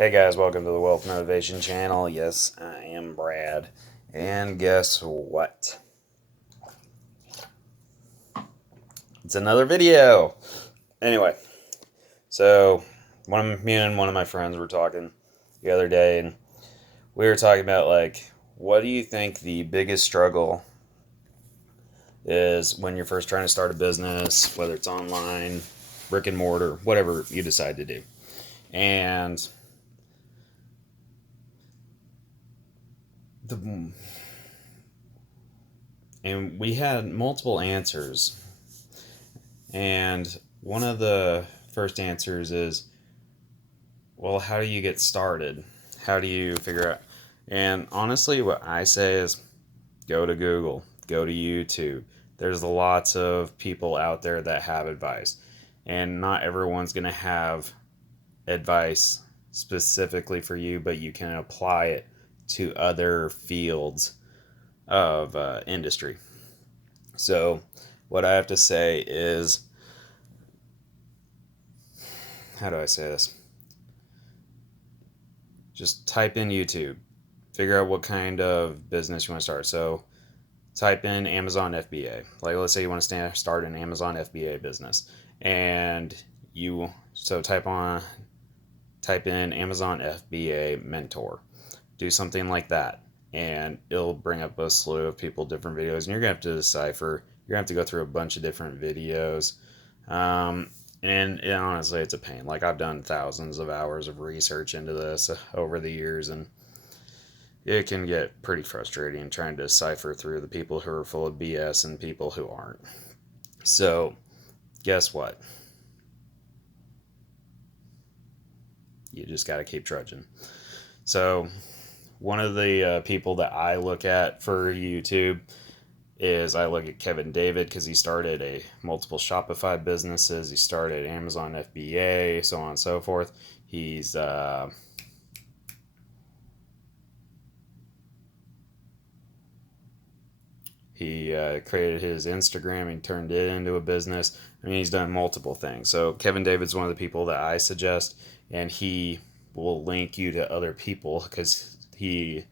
Hey guys, welcome to the Wealth Motivation channel. Yes, I am Brad. And guess what? It's another video. Anyway, so me and one of my friends were talking the other day, and we were talking about what do you think the biggest struggle is when you're first trying to start a business, whether it's online, brick and mortar, whatever you decide to do. And the and we had multiple answers. And one of the first answers is, well, how do you get started? How do you figure out? And honestly, what I say is go to Google, go to YouTube. There's lots of people out there that have advice. And not everyone's going to have advice specifically for you, but you can apply it to other fields of industry. So, what I have to say is, how do I say this? Just type in YouTube, figure out what kind of business you want to start. So, type in Amazon FBA. Like, let's say you want to start an Amazon FBA business, and type in Amazon FBA mentor. Do something like that, and it'll bring up a slew of people, different videos, and you're gonna have to decipher. You're gonna have to go through a bunch of different videos. And honestly, it's a pain. Like, I've done thousands of hours of research into this over the years, and it can get pretty frustrating trying to decipher through the people who are full of BS and people who aren't. So, guess what? You just got to keep trudging. So, one of the people that I look at for YouTube is I look at Kevin David, because he started multiple Shopify businesses. He started Amazon FBA, so on and so forth. He created his Instagram and turned it into a business. I mean, he's done multiple things. So Kevin David's one of the people that I suggest, and he will link you to other people because he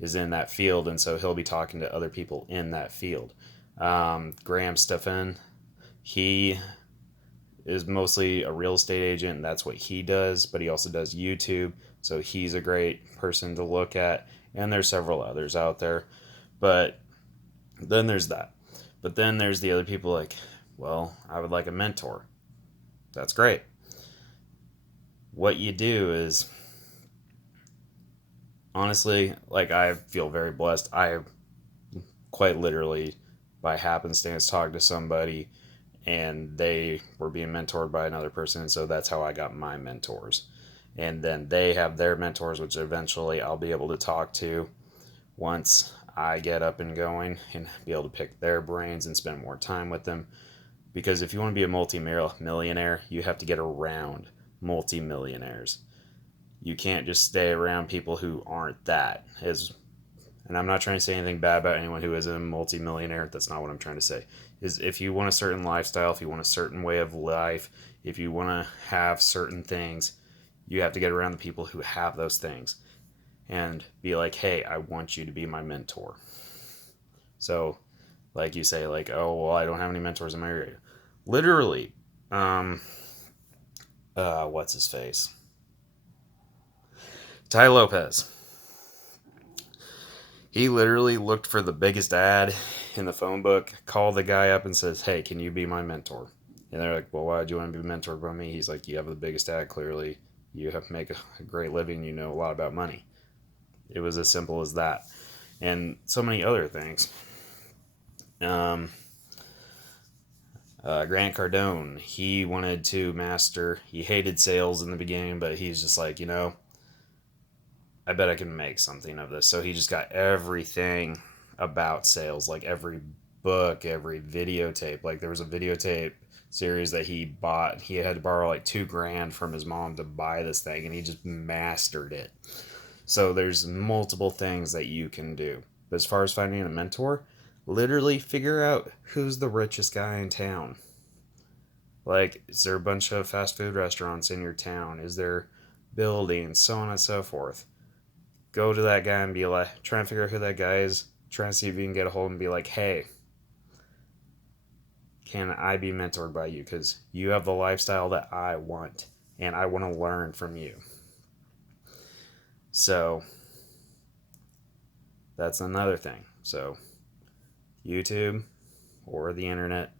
is in that field, and so he'll be talking to other people in that field. Graham Stephan, he is mostly a real estate agent, and that's what he does, but he also does YouTube, so he's a great person to look at. And there's several others out there, but then there's that. But then there's the other people like, well, I would like a mentor. That's great. What you do is, honestly, like, I feel very blessed. I quite literally, by happenstance, talked to somebody and they were being mentored by another person. And so that's how I got my mentors. And then they have their mentors, which eventually I'll be able to talk to once I get up and going and be able to pick their brains and spend more time with them. Because if you want to be a multi-millionaire, you have to get around multi-millionaires. You can't just stay around people who aren't that. And I'm not trying to say anything bad about anyone who is a multi-millionaire. That's not what I'm trying to say. Is if you want a certain lifestyle, if you want a certain way of life, if you want to have certain things, you have to get around the people who have those things and be like, hey, I want you to be my mentor. So, like, you say, like, oh, well, I don't have any mentors in my area. Literally, what's his face? Tai Lopez. He literally looked for the biggest ad in the phone book, called the guy up and says, hey, can you be my mentor? And they're like, well, why do you want to be mentored by me? He's like, you have the biggest ad, clearly. You have to make a great living. You know a lot about money. It was as simple as that. And so many other things. Grant Cardone, he wanted to master, he hated sales in the beginning, but he's just like, I bet I can make something of this. So he just got everything about sales, like every book, every videotape. Like, there was a videotape series that he bought. He had to borrow like $2,000 from his mom to buy this thing, and he just mastered it. So there's multiple things that you can do. But as far as finding a mentor, literally figure out who's the richest guy in town. Like, is there a bunch of fast food restaurants in your town? Is there buildings, so on and so forth. Go to that guy and be like, try and figure out who that guy is, try and see if you can get a hold and be like, hey, can I be mentored by you? Because you have the lifestyle that I want, and I want to learn from you. So that's another thing. So YouTube or the internet,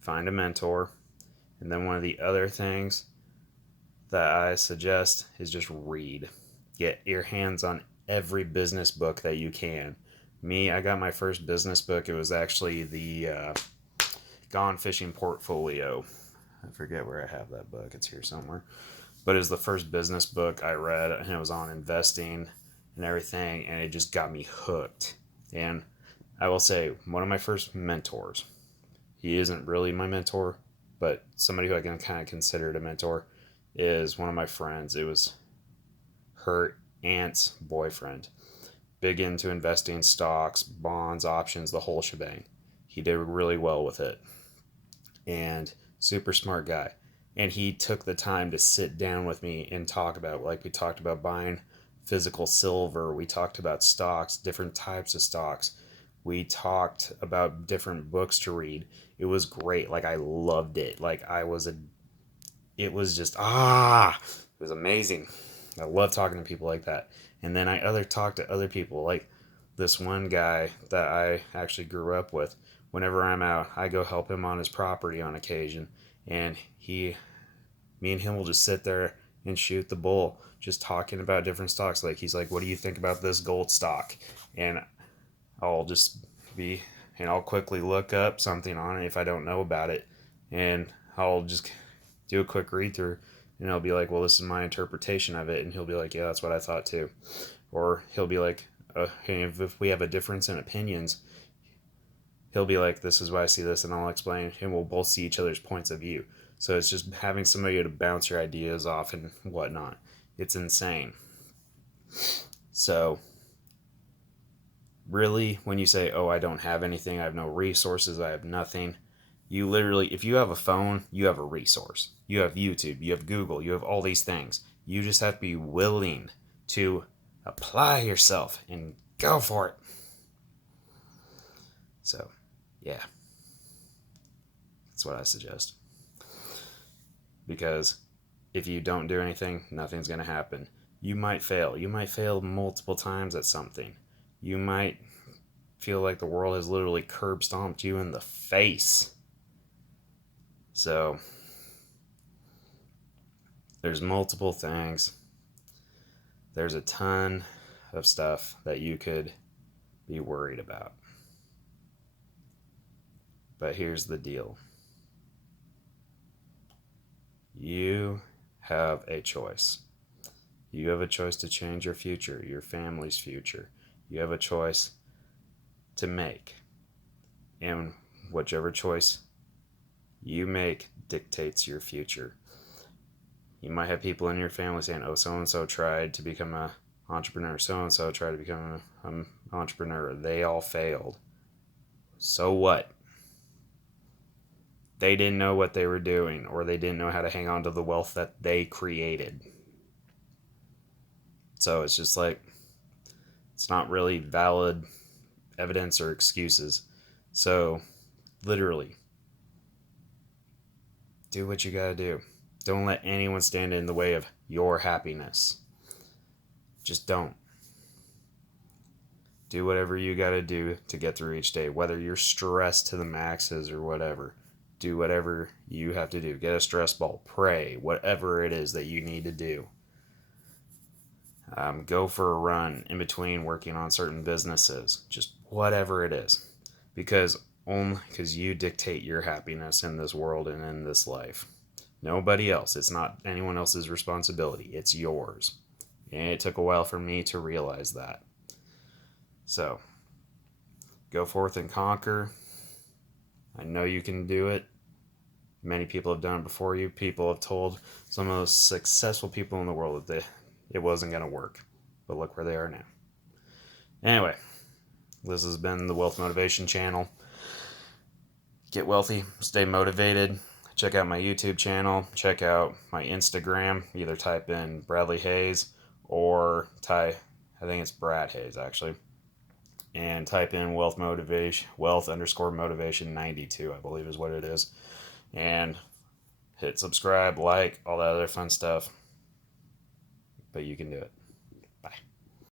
find a mentor. And then one of the other things that I suggest is just read. Get your hands on every business book that you can. Me, I got my first business book. It was actually the Gone Fishing Portfolio. I forget where I have that book. It's here somewhere. But it was the first business book I read, and it was on investing and everything, and it just got me hooked. And I will say, one of my first mentors, he isn't really my mentor, but somebody who I can kind of consider a mentor, is one of my friends. It was her aunt's boyfriend. Big into investing, stocks, bonds, options, the whole shebang. He did really well with it. And super smart guy. And he took the time to sit down with me and talk about, like, we talked about buying physical silver, we talked about stocks, different types of stocks, we talked about different books to read. It was great. Like, I loved it. Like, it was just, it was amazing. I love talking to people like that. And then I talk to other people, like this one guy that I actually grew up with. Whenever I'm out, I go help him on his property on occasion, and me and him will just sit there and shoot the bull, just talking about different stocks. Like, he's like, what do you think about this gold stock? And I'll just be, and I'll quickly look up something on it if I don't know about it, and I'll just do a quick read through, and I'll be like, well, this is my interpretation of it, and he'll be like, yeah, that's what I thought too. Or he'll be like, hey, if we have a difference in opinions, he'll be like, this is why I see this, and I'll explain, and we'll both see each other's points of view. So it's just having somebody to bounce your ideas off and whatnot. It's insane. So really, when you say, oh, I don't have anything, I have no resources, I have nothing, you literally, if you have a phone, you have a resource. You have YouTube, you have Google, you have all these things. You just have to be willing to apply yourself and go for it. So, yeah. That's what I suggest. Because if you don't do anything, nothing's going to happen. You might fail. You might fail multiple times at something. You might feel like the world has literally curb stomped you in the face. So, there's multiple things. There's a ton of stuff that you could be worried about. But here's the deal. You have a choice. You have a choice to change your future, your family's future. You have a choice to make. And whichever choice you make dictates your future. You might have people in your family saying, oh, so-and-so tried to become an entrepreneur. So-and-so tried to become an entrepreneur. They all failed. So what? They didn't know what they were doing, or they didn't know how to hang on to the wealth that they created. So it's just like, it's not really valid evidence or excuses. So literally, do what you gotta do. Don't let anyone stand in the way of your happiness. Just don't. Do whatever you gotta do to get through each day, whether you're stressed to the maxes or whatever. Do whatever you have to do. Get a stress ball. Pray. Whatever it is that you need to do. Go for a run in between working on certain businesses. Just whatever it is. Because you dictate your happiness in this world and in this life. Nobody else. It's not anyone else's responsibility. It's yours. And it took a while for me to realize that. So, go forth and conquer. I know you can do it. Many people have done it before you. People have told some of the most successful people in the world that it wasn't going to work. But look where they are now. Anyway, this has been the Wealth Motivation Channel. Get wealthy, stay motivated, check out my YouTube channel, check out my Instagram, either type in Bradley Hayes or I think it's Brad Hayes actually, and type in wealth_motivation 92, I believe is what it is, and hit subscribe, like, all that other fun stuff, but you can do it.